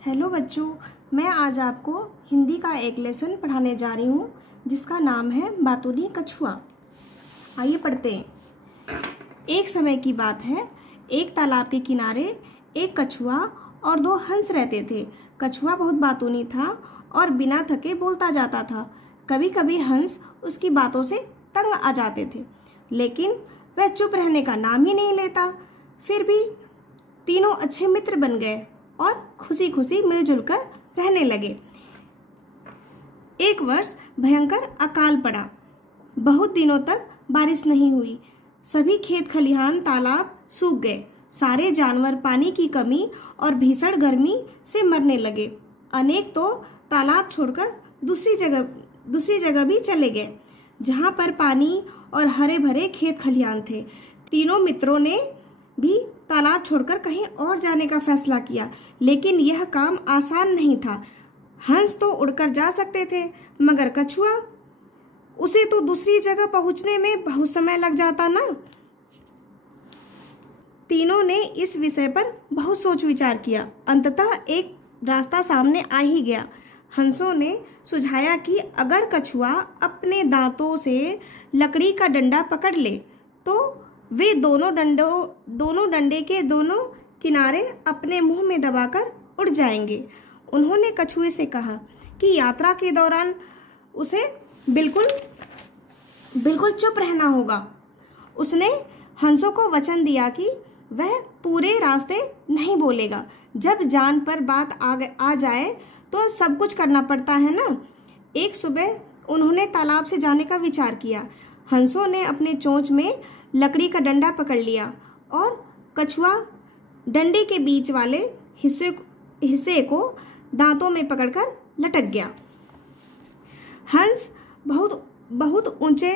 Hello बच्चों, मैं आज आपको हिंदी का एक लेसन पढ़ाने जा रही हूँ जिसका नाम है बातूनी कछुआ। आइए पढ़ते हैं। एक समय की बात है, एक तालाब के किनारे एक कछुआ और दो हंस रहते थे। कछुआ बहुत बातूनी था और बिना थके बोलता जाता था। कभी कभी हंस उसकी बातों से तंग आ जाते थे, लेकिन वह चुप रहने का नाम ही नहीं लेता। फिर भी तीनों अच्छे मित्र बन गए और खुशी खुशी मिलजुल कर रहने लगे। एक वर्ष भयंकर अकाल पड़ा। बहुत दिनों तक बारिश नहीं हुई। सभी खेत खलिहान तालाब सूख गए। सारे जानवर पानी की कमी और भीषण गर्मी से मरने लगे। अनेक तो तालाब छोड़कर दूसरी जगह भी चले गए, जहां पर पानी और हरे भरे खेत खलिहान थे। तीनों मित्रों ने भी तालाब छोड़कर कहीं और जाने का फैसला किया, लेकिन यह काम आसान नहीं था। हंस तो उड़कर जा सकते थे, मगर कछुआ, उसे तो दूसरी जगह पहुंचने में बहुत समय लग जाता ना। तीनों ने इस विषय पर बहुत सोच विचार किया। अंततः एक रास्ता सामने आ ही गया। हंसों ने सुझाया कि अगर कछुआ अपने दांतों से लकड़ी का डंडा पकड़ ले तो वे दोनों डंडे के दोनों किनारे अपने मुंह में दबाकर उड़ जाएंगे। उन्होंने कछुए से कहा कि यात्रा के दौरान उसे बिल्कुल चुप रहना होगा। उसने हंसों को वचन दिया कि वह पूरे रास्ते नहीं बोलेगा। जब जान पर बात आ जाए तो सब कुछ करना पड़ता है ना। एक सुबह उन्होंने तालाब से जाने का विचार किया। हंसों ने अपने चोंच में लकड़ी का डंडा पकड़ लिया और कछुआ डंडे के बीच वाले हिस्से को दांतों में पकड़कर लटक गया। हंस बहुत ऊंचे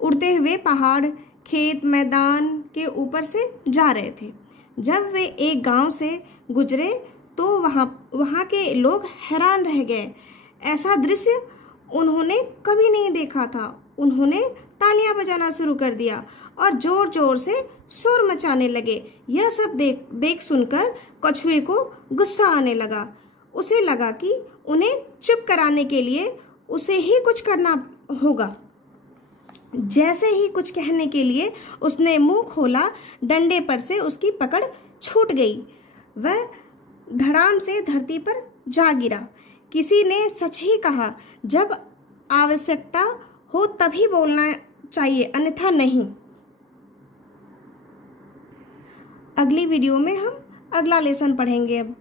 उड़ते हुए पहाड़, खेत, मैदान के ऊपर से जा रहे थे। जब वे एक गांव से गुजरे तो वहां के लोग हैरान रह गए। ऐसा दृश्य उन्होंने कभी नहीं देखा था। उन्होंने तालियां बजाना शुरू कर दिया और जोर जोर से शोर मचाने लगे। यह सब देख सुनकर कछुए को गुस्सा आने लगा। उसे लगा कि उन्हें चुप कराने के लिए उसे ही कुछ करना होगा। जैसे ही कुछ कहने के लिए उसने मुंह खोला, डंडे पर से उसकी पकड़ छूट गई। वह धड़ाम से धरती पर जा गिरा। किसी ने सच ही कहा, जब आवश्यकता हो तभी बोलना चाहिए, अन्यथा नहीं। अगली वीडियो में हम अगला लेसन पढ़ेंगे। अब